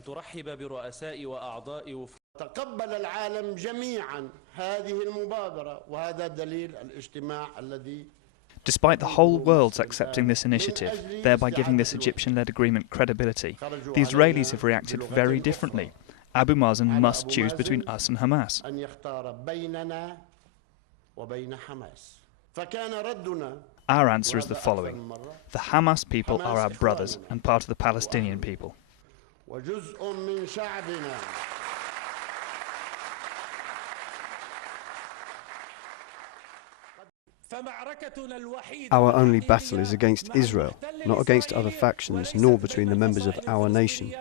أن ترحب برؤساء وأعضاء تقبل العالم جميعا هذه المبادرة وهذا دليل الاجتماع الذي. Despite the whole world's accepting this initiative, thereby giving this Egyptian-led agreement credibility, the Israelis have reacted very differently. Abu Mazen must choose between us and Hamas. Our answer is the following. The Hamas people are our brothers and part of the Palestinian people. Our only battle is against Israel, not against other factions, nor between the members of our nation.